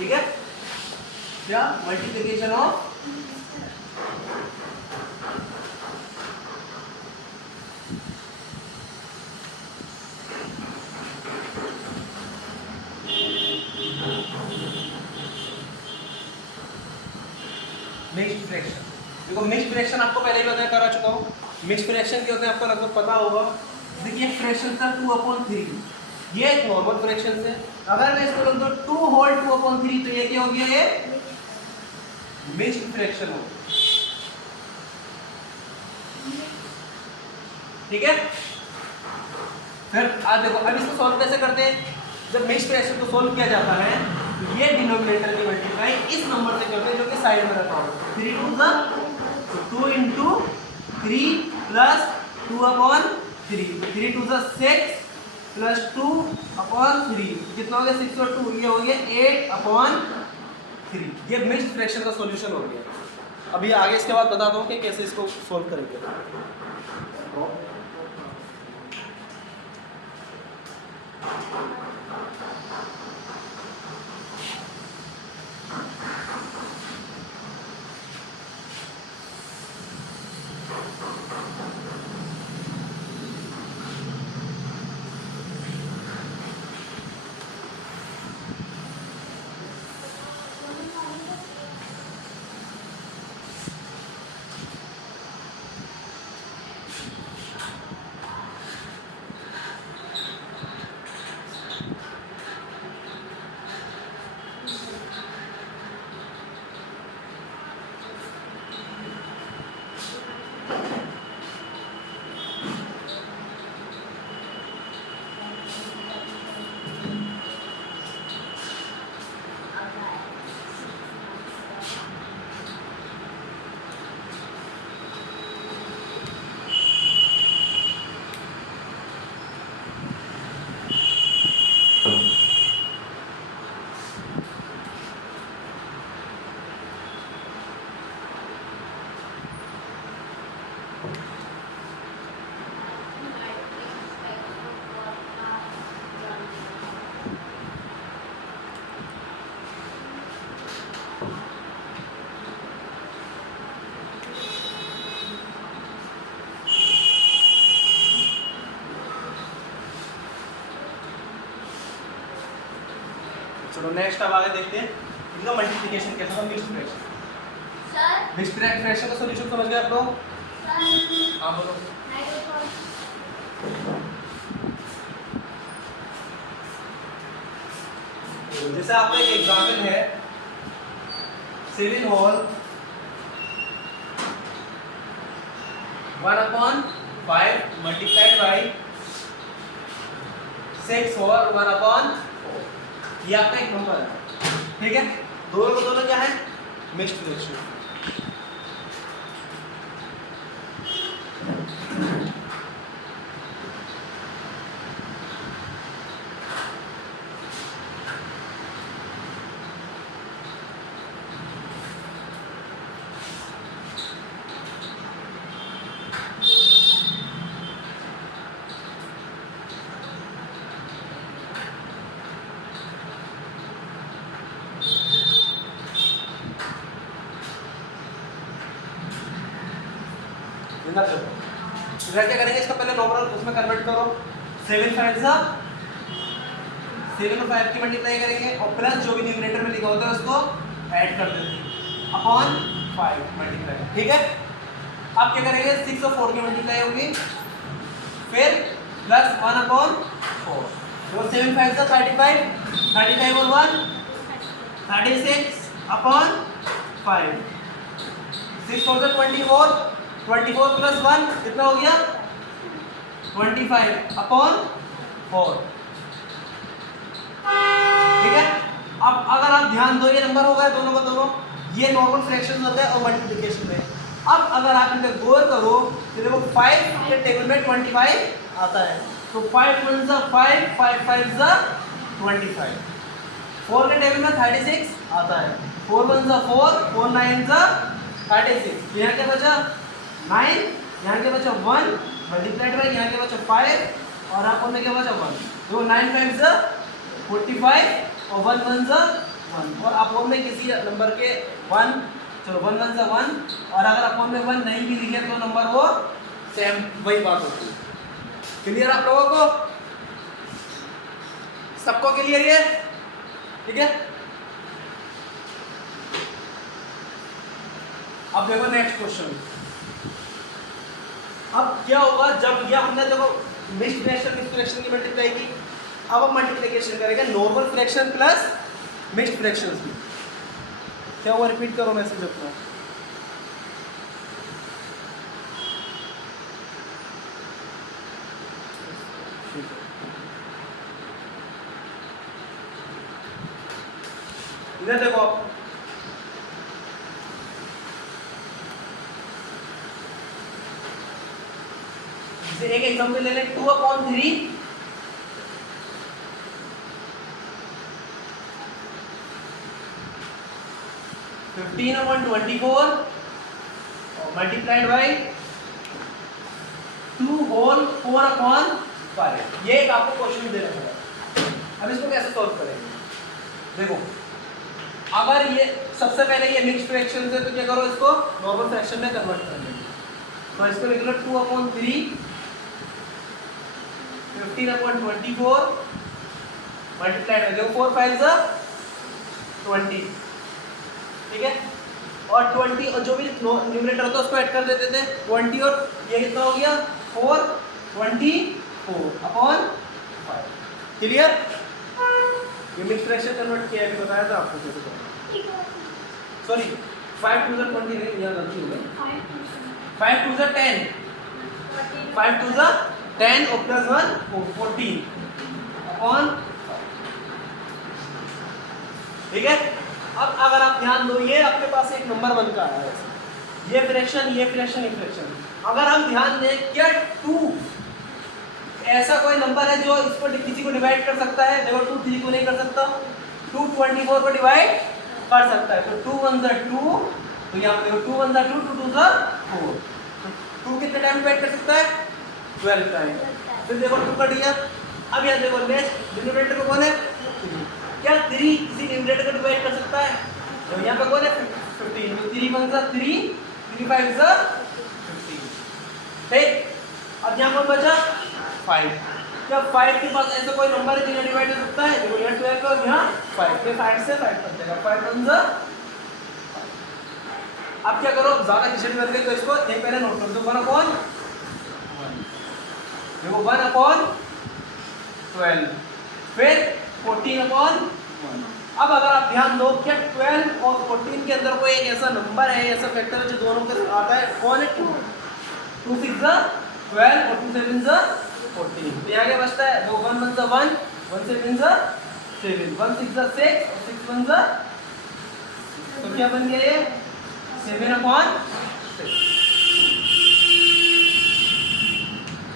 ठीक है, क्या मल्टीप्लिकेशन ऑफ मिक्स्ड फ्रैक्शन। देखो मिक्स्ड फ्रैक्शन आपको पहले ही बताया करा चुका हूँ। मिक्स्ड फ्रैक्शन के होते हैं आपको लगभग पता होगा। देखिए फ्रैक्शन था 2/3, ये एक नॉर्मल फ्रैक्शन है। अगर मैं इसको लिख दूं 2 होल 2/3 तो ये क्या हो गया, ये मिक्स्ड फ्रैक्शन हो, ठीक है। फिर आज देखो अब इसको सॉल्व कैसे करते हैं। जब मिक्स्ड फ्रैक्शन को सॉल्व किया जाता है तो ये डिनोमिनेटर की मल्टीप्लाई इस नंबर से करते हैं जो कि साइड में रखा हो। 3 2 ज़ा 2 into 3 plus 2/3, 3 2 ज़ा 6 plus 2/3 कितना हो गया, 6 और 2 ये हो गया 8/3। ये मिक्स्ड फ्रैक्शन का सॉल्यूशन हो गया। अभी आगे इसके बाद बताता हूँ कि कैसे इसको सॉल्व करेंगे। चलो नेक्स्ट अब आगे देखते हैं इनका मल्टीप्लिकेशन कैसा था mixed fraction. Sir mixed fraction का सॉल्यूशन समझ गए आप लोग? सर हां बोलो। जैसे आपका एक एग्जांपल है 7 होल 1/5 मल्टीप्लाइड बाय 6 होल 1/4, ये आपका एक नंबर है, ठीक है। दोनों को दोनों क्या है, मिक्स्ड फ्रैक्शन। इधर क्या करेंगे, इसका पहले नॉर्मल उसमें कन्वर्ट करो। 7 5 सा 7 और 5 की मल्टीप्लाई करेंगे और प्लस जो भी न्यूमरेटर में लिखा होता है उसको ऐड कर देते हैं अपॉन 5 मल्टीप्लाई, ठीक है। अब क्या करेंगे 6 और 4 की मल्टीप्लाई होगी, फिर प्लस 1/4। तो 7 5 सा 35, 35 और 1 36 अपॉन 5, 6 4 सा 24, 24 प्लस 1 कितना हो गया 25 अपॉन 4, ठीक है। अब अगर आप ध्यान दो ये नंबर हो गए दोनों का दोनों, ये नॉर्मल फ्रैक्शन होता है और मल्टीप्लिकेशन में। अब अगर आप इनका गौर करो तो देखो 5 के टेबल में 25 आता है, तो 5 1 सा 5, 5 5 सा 25। 4 के टेबल में 36 आता है, 4 1 सा 4, 4 9 सा 36। यहाँ क्या बचा 9, यहाँ क्या बचा 1 मल्टीप्लाइड बाय यहाँ क्या बचा 5 और आप में क्या बचा 1। तो 9 5 सा 45 और 1 1 सा 1 और अपोन में किसी नंबर के 1, चलो 1 1 से 1, और अगर अपोन में 1 नहीं भी लिखे तो नंबर वो सेम वही बात होती है। क्लियर आप लोगों को? सबको क्लियर है? ठीक है। अब देखो नेक्स्ट क्वेश्चन। अब क्या होगा जब ये हमने देखो मिक्स्ड फ्रैक्शन मिक्स्ड फ्रैक्शन की मल्टीप्लाई की, अब हम मल्टीप्लिकेशन करेंगे normal fraction plus mixed fractions की। क्या हुआ? रिपीट करो मैसेज अपना। इधर देखो आप, एक एग्जांपल ले लें 2/3 15/24 मल्टीप्लाइड बाई 2 होल 4/5। ये एक आपको क्वेश्चन दे रखा है। अब इसको कैसे सॉल्व करेंगे? देखो अगर ये सबसे पहले ये मिक्स्ड फ्रैक्शन है तो क्या करो, इसको नॉर्मल फ्रैक्शन में कन्वर्ट कर लेंगे। तो इसको लिख लो 2/3 15/24 मल्टीप्लाइड है, देखो 4 5 20, ठीक है। और 20 और जो भी न्यूमरेटर होता है उसको ऐड कर देते थे 20, और ये कितना हो गया 4/24/5। क्लियर? ये मिक्स्ड फ्रैक्शन कन्वर्ट किया अभी बताया था आपको कैसे करना। सॉरी 5 2 20 नहीं, यहाँ गलती हो गई। 5 2 10 5 2 10 और प्लस 1 14/5। ठीक है। अब अगर आप ध्यान दो, ये आपके पास एक नंबर बन का आया है, ये फ्रैक्शन ये फ्रैक्शन ये फ्रैक्शन। अगर हम ध्यान दें क्या 2 ऐसा कोई नंबर है जो इसको किसी को डिवाइड कर सकता है? देखो 2 3 को नहीं कर सकता, 2 24 को डिवाइड कर सकता है। तो 2 1 2, तो यहाँ पे देखो 2 1 2, 2 2 4, 2 कितने टाइम डिवाइड कर सकता है? 12 टाइम। फिर देखो 2 कट गया। अब यहाँ देखो नेक्स्ट डिनोमिनेटर को कौन है? 3। क्या 3 किसी न्यूमरेटर को डिवाइड कर सकता है? तो यहाँ पे कौन है? 15। तो 3 1 3, 3 5 15। ठीक। अब यहाँ कौन बचा? 5। क्या 5 के पास ऐसा कोई नंबर है जिन्हें डिवाइड कर सकता है? देखो यहाँ 12 और यहाँ 5, तो 5 से 5 कट जाएगा, 5 1 5। अब क्या करो, ज्यादा खिचड़ी बन गई तो इसको एक पहले नोट कर दो, 1/1, देखो 1/12, फिर 14/1। अब अगर आप ध्यान दो क्या 12 और 14 के अंदर कोई एक ऐसा नंबर है, ऐसा फैक्टर है जो दोनों के साथ आता है, कौन है? 2 2 6 12 और 2 7 14। तो यहाँ क्या बचता है? वो 1 1 1, 1 7 7, 1 6 6 और 6 1 तो क्या बन गया ये? 7/6।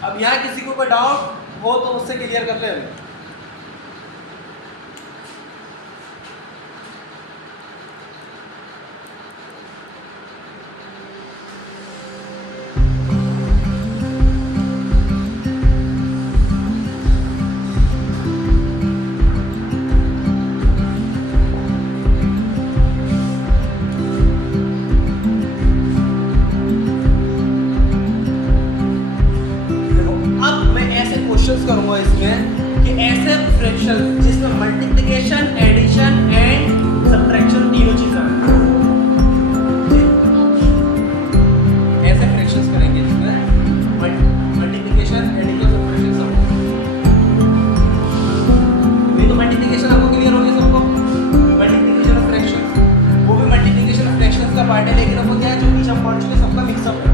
अब यहाँ किसी को कोई डाउट हो तो उससे क्लियर कर ले। करूंगा इसमें कि ऐसे फ्रैक्शन जिसमें मल्टीप्लिकेशन, एडिशन एंड सब्ट्रैक्शन तीनों चीजें ऐसे फ्रैक्शंस करेंगे जिसमें मल्टीप्लिकेशन, एडिशन, सब्ट्रैक्शन सब। ये तो मल्टीप्लिकेशन आपको क्लियर हो गया सबको? मल्टीप्लिकेशन ऑफ फ्रैक्शन, वो भी मल्टीप्लिकेशन ऑफ फ्रैक्शंस का पार्ट है, लेकिन वो क्या है जो बीच हम पढ़ चुके सबका मिक्सअप है।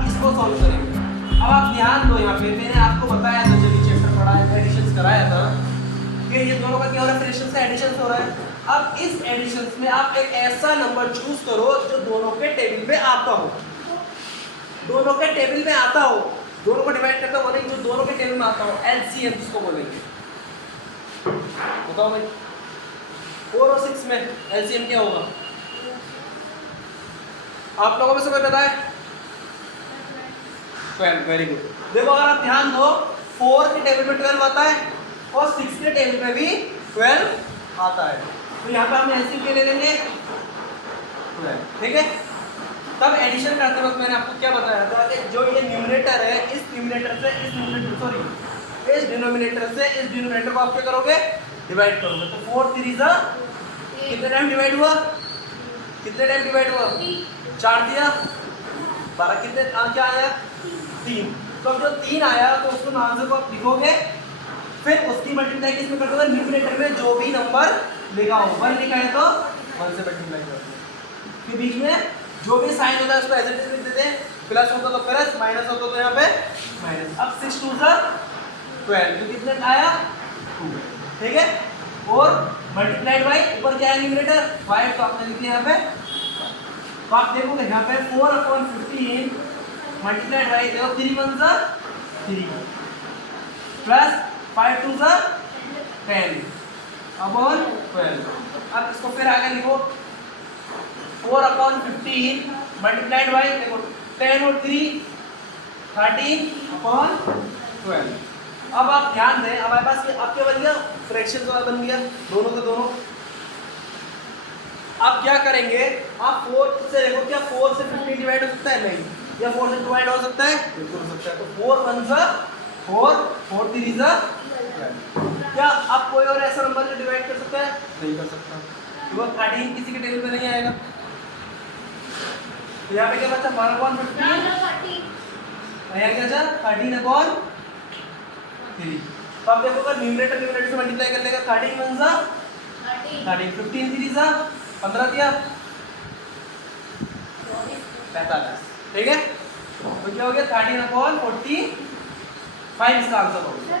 अब इसको सॉल्व करेंगे। अब आप ध्यान दो, यहाँ पे मैंने आपको बताया था जब ये चैप्टर पढ़ा है, एडिशंस कराया था कि ये दोनों का क्या हो रहा है, फ्रैक्शंस का एडिशंस हो रहा है। अब इस एडिशंस में आप एक ऐसा नंबर चूज करो जो दोनों के टेबल में आता हो, दोनों के टेबल में आता हो, दोनों को डिवाइड करते बोलेंगे जो दोनों के टेबल में आता हो, एलसीएम जिसको बोलेंगे। बताओ भाई 4 और 6 में एलसीएम क्या होगा? आप लोगों में से कोई बताए? 12। Very good. देखो अगर आप ध्यान दो 4 के टेबल में 12 आता है और 6 के टेबल में भी 12 आता है, तो यहाँ पे हम एलसीएम के ले लेंगे 12, ठीक है। तब एडिशन करते वक्त मैंने आपको क्या बताया था कि जो ये न्यूमरेटर है, इस न्यूमरेटर से इस न्यूमरेटर, सॉरी इस डिनोमिनेटर से इस डिनोमिनेटर को आप क्या करोगे, डिवाइड करोगे। तो 4 3 जा कितने टाइम डिवाइड हुआ, कितने टाइम डिवाइड हुआ, 4 दिया 12, कितने क्या आया 3। तो अब जो 3 आया तो उसको आंसर को आप लिखोगे, फिर उसकी मल्टीप्लाई किसमें कर दोगे, न्यूमरेटर में जो भी नंबर लिखा हो, 1 लिखा है तो 1 से मल्टीप्लाई कर दो, फिर बीच में जो भी साइन होता है उसको एज इट इज लिख देते हैं, प्लस होता तो प्लस, माइनस होता तो यहाँ पे माइनस। अब 6 2 जा 12, तो कितने आया 2, ठीक है। और मल्टीप्लाइड बाय ऊपर क्या है न्यूमरेटर 5, तो आपने लिख दिया यहाँ पे। तो आप देखोगे यहाँ पे 4/15 मल्टीप्लाइड बाय, देखो 3 1 जा 3 प्लस 5 2 जा 10 अपॉन 12। अब इसको फिर आगे लिखो 4/15 मल्टीप्लाइड बाय, देखो 10 और 3 13/12। अब आप ध्यान दें, हमारे पास अब क्या बन गया, फ्रैक्शन वाला बन गया, दोनों का दोनों। आप क्या करेंगे, आप 4 से देखो क्या 4 से 15 डिवाइड हो सकता है, नहीं, या 4 से डिवाइड हो सकता है, बिल्कुल हो सकता है। तो 4 1 जा 4, 4 3 जा 12। क्या आप कोई और ऐसा नंबर से डिवाइड कर सकता है, नहीं कर सकता, तो 13 किसी के टेबल पे नहीं आएगा। तो यहाँ पे क्या बचा 1/15, यहाँ क्या बचा 13/3। तो आप देखो न्यूमरेटर न्यूमरेटर से मल्टीप्लाई कर लेगा, 13 1 जा 13, 15 3 जा 15 दिया 45, ठीक है। तो क्या हो गया 13/45 इसका आंसर हो गया।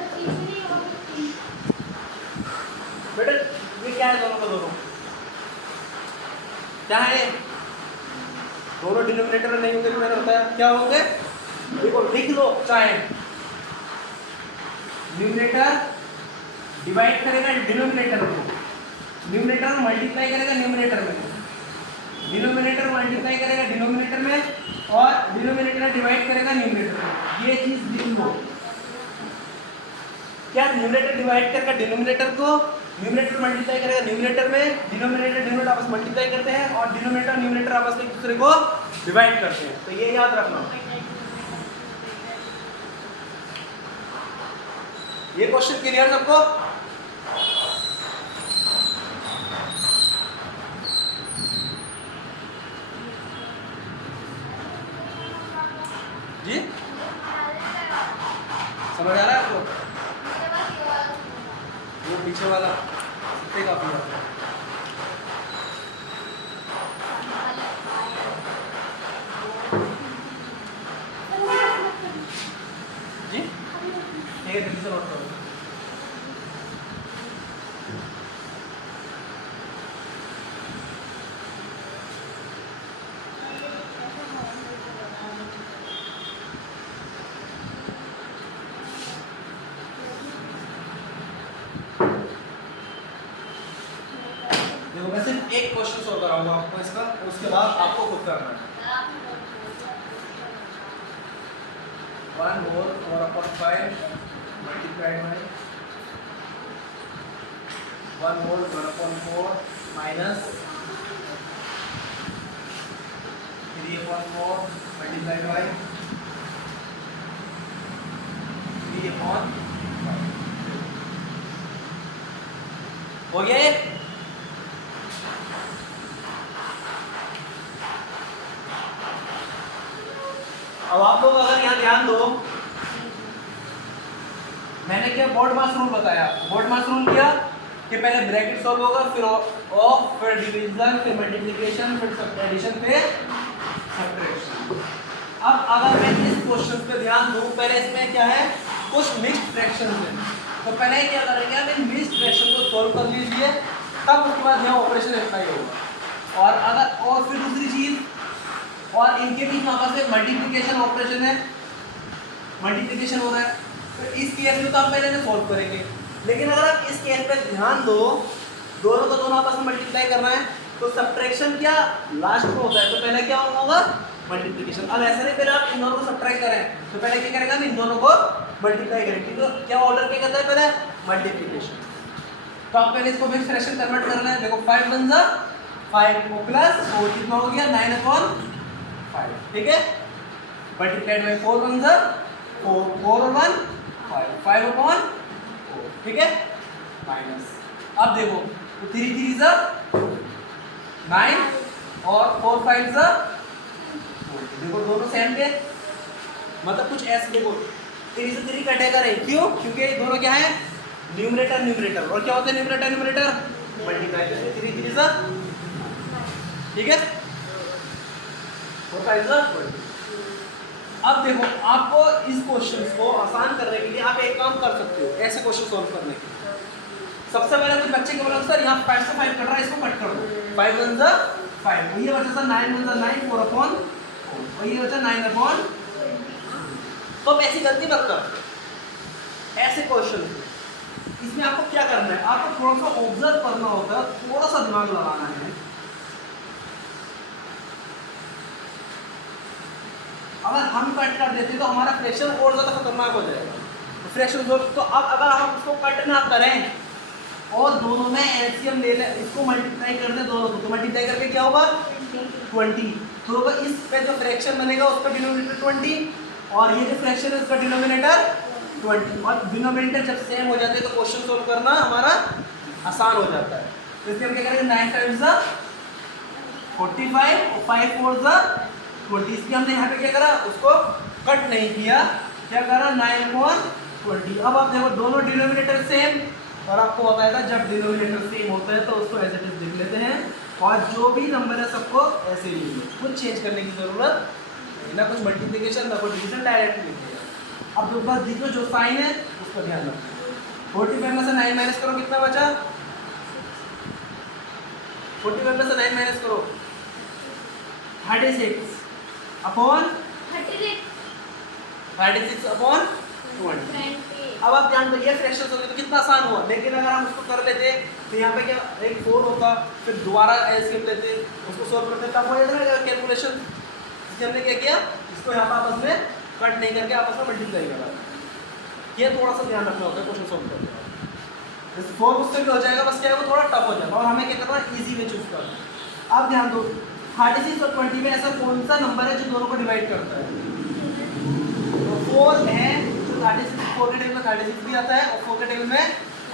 बेटा ये क्या है, दोनों का दोनों क्या है, दोनों डिनोमिनेटर नहीं होंगे, तो मैंने बताया क्या होंगे, देखो लिख लो, चाहे न्यूमरेटर डिवाइड करेगा डिनोमिनेटर को, न्यूमरेटर मल्टीप्लाई करेगा न्यूमरेटर में, डिनोमिनेटर मल्टीप्लाई करेगा डिनोमिनेटर में, और डिनोमिनेटर डिवाइड करेगा न्यूमरेटर में। ये चीज लिख लो, क्या न्यूमरेटर डिवाइड करेगा डिनोमिनेटर को, न्यूमरेटर मल्टीप्लाई करेगा न्यूमरेटर में, डिनोमिनेटर डिनोमिनेटर आपस में मल्टीप्लाई करते हैं, और डिनोमिनेटर न्यूमरेटर आपस में एक दूसरे को डिवाइड करते हैं। तो ये याद रखना। ये क्वेश्चन क्लियर सबको? जी समझ आ रहा है आपको? वो पीछे वाला काफी आता है। जी ठीक है, जल्दी से नोट करो। देखो मैं सिर्फ एक क्वेश्चन सॉल्व कराऊंगा आपको इसका, उसके बाद आपको खुद करना है। 1 whole 4/5 multiplied by 1 whole 1/4 minus 3/4 multiplied by 3/5 हो गया ये? अब आप लोग अगर यहाँ ध्यान दो, मैंने क्या बोर्ड मास रूल बताया, बोर्ड मास रूल किया कि पहले ब्रैकेट सॉल्व होगा, फिर ऑफ, फिर डिवीजन, फिर मल्टीप्लिकेशन, फिर एडिशन, फिर सब्ट्रैक्शन। अब अगर मैं इस क्वेश्चन पे ध्यान दूं, पहले इसमें क्या है, कुछ मिक्स्ड फ्रैक्शंस हैं, तो पहले क्या करेंगे हम इन मिक्स्ड फ्रैक्शन को सॉल्व कर लीजिए, तब उसके बाद यहाँ ऑपरेशन अप्लाई होगा। और अगर और फिर दूसरी चीज़, और इनके बीच में आपस में मल्टीप्लिकेशन ऑपरेशन है, मल्टीप्लिकेशन हो रहा है, तो इस केस में तो आप पहले सॉल्व करेंगे। लेकिन अगर आप इस केस पे ध्यान दो, दोनों को दोनों आपस में मल्टीप्लाई करना है, तो सब्ट्रैक्शन क्या लास्ट में होता है, तो पहले क्या होगा, मल्टीप्लिकेशन। अब ऐसे नहीं पहले आप इन दोनों को सब्ट्रैक्ट करें, तो पहले क्या करेंगे हम इन दोनों को मल्टीप्लाई करेंगे, तो क्या ऑर्डर क्या करता है, पहले मल्टीप्लिकेशन। तो आप पहले इसको मिक्स फ्रैक्शन कन्वर्ट करना है। देखो 5 वन जा 5 प्लस 4 कितना हो गया 9/5, ठीक है, मल्टीप्लाइड बाय 4 वन जा 4, 4 और 1 5/4, ठीक है, माइनस। अब देखो 3 3 जा 9 और 4 5 जा, देखो दोनों सेम थे, मतलब कुछ ऐसे, देखो 3 से 3 कटेगा नहीं, क्यों, क्योंकि ये दोनों क्या है, न्यूमरेटर न्यूमरेटर, और क्या होता है न्यूमरेटर न्यूमरेटर, मल्टीप्लाई, 3 3 जा, ठीक है, 4 5 जा। अब देखो आपको इस क्वेश्चन को आसान करने के लिए आप एक काम कर सकते हो, ऐसे क्वेश्चन सॉल्व करने के लिए सबसे पहले कुछ बच्चे को बोला सर यहाँ 5 से 5 कट रहा है, इसको कट कर दो, 5 वन जा 5, ये बचा सर 9 वन जा 9, 4/4, और ये बचा 9/4। तो अब ऐसी गलती मत कर, ऐसे क्वेश्चन इसमें आपको क्या करना है, आपको थोड़ा सा ऑब्जर्व करना होता है, थोड़ा सा दिमाग लगाना है। अगर हम कट कर देते तो हमारा फ्रैक्शन और ज़्यादा खतरनाक हो जाएगा, फ्रैक्शन तो अब अगर हम उसको कट ना करें और दोनों में एलसीएम ले लें, इसको मल्टीप्लाई कर दें दोनों को, तो मल्टीप्लाई करके क्या होगा 20, तो इस पे जो फ्रैक्शन बनेगा उसका डिनोमिनेटर 20, और ये जो फ्रैक्शन है उसका डिनोमिनेटर 20, और डिनोमिनेटर जब सेम हो जाते हैं तो क्वेश्चन सोल्व करना हमारा आसान हो जाता है। तो इसलिए हम क्या करेंगे 9 5 जा 45 और 5 4 जा 20, इसलिए हमने यहाँ पे क्या करा, उसको कट नहीं किया, क्या करा 9/20। अब आप देखो दोनों डिनोमिनेटर सेम, और आपको बताया था जब डिनोमिनेटर सेम होता है तो उसको एज इट इज लिख लेते हैं, और जो भी नंबर है सबको ऐसे ही लिख लो, कुछ चेंज करने की जरूरत नहीं, ना कुछ मल्टीप्लिकेशन ना कोई डिवीजन, डायरेक्ट लिख दिया। अब जो बस देखो जो साइन है उसका ध्यान रखो, 45 में से 9 माइनस करो, कितना बचा, 45 में से 9 माइनस करो 36 अपॉन 36/20। अब आप ध्यान दो ये फ्रैक्शंस हो गए तो कितना आसान हुआ, लेकिन अगर हम उसको कर लेते तो यहाँ पे क्या एक 4 होता, फिर दोबारा एलसीएम लेते, उसको सॉल्व करते, तब हो जाता है कैलकुलेशन। इसलिए हमने क्या किया, इसको यहाँ पर आपस में कट नहीं करके आपस में मल्टीप्लाई करा, ये थोड़ा सा ध्यान रखना होता है क्वेश्चन सॉल्व करते हैं। जैसे 4 उससे भी हो जाएगा, बस क्या है वो थोड़ा टफ हो जाएगा, और हमें क्या करना है ईजी में चूज करना। अब ध्यान दो 36 और 20 में ऐसा कौन सा नंबर है जो दोनों को डिवाइड करता है, तो 4 है, 36 4 के टेबल में 36 भी आता है और 4 के टेबल में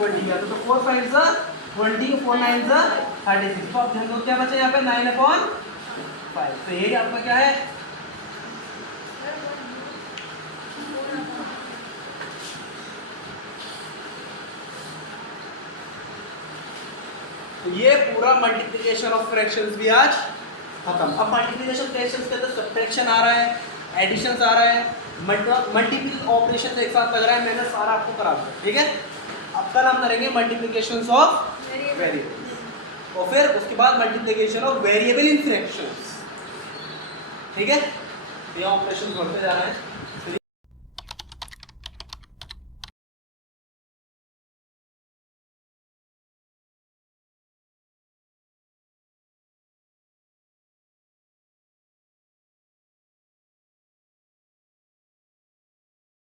20 भी आता है, तो 4 5 जा 20, 4 9 जा 36, तो आप ध्यान दो क्या बचा यहाँ पे 9/5, तो यही आपका क्या है, तो ये पूरा मल्टीप्लिकेशन ऑफ फ्रैक्शंस भी आज खत्म। अब मल्टीप्लिकेशन फ्रैक्शंस के अंदर सब्ट्रैक्शन आ रहा है, एडिशंस आ रहा है, मल्टीपल ऑपरेशन एक साथ लग रहा है, मैंने सारा आपको करा दिया, ठीक है। अब कल हम करेंगे मल्टीप्लिकेशंस ऑफ वेरिएबल, और फिर उसके बाद multiplication of variable in fractions, ठीक है। ये ऑपरेशन बढ़ते जा रहे हैं।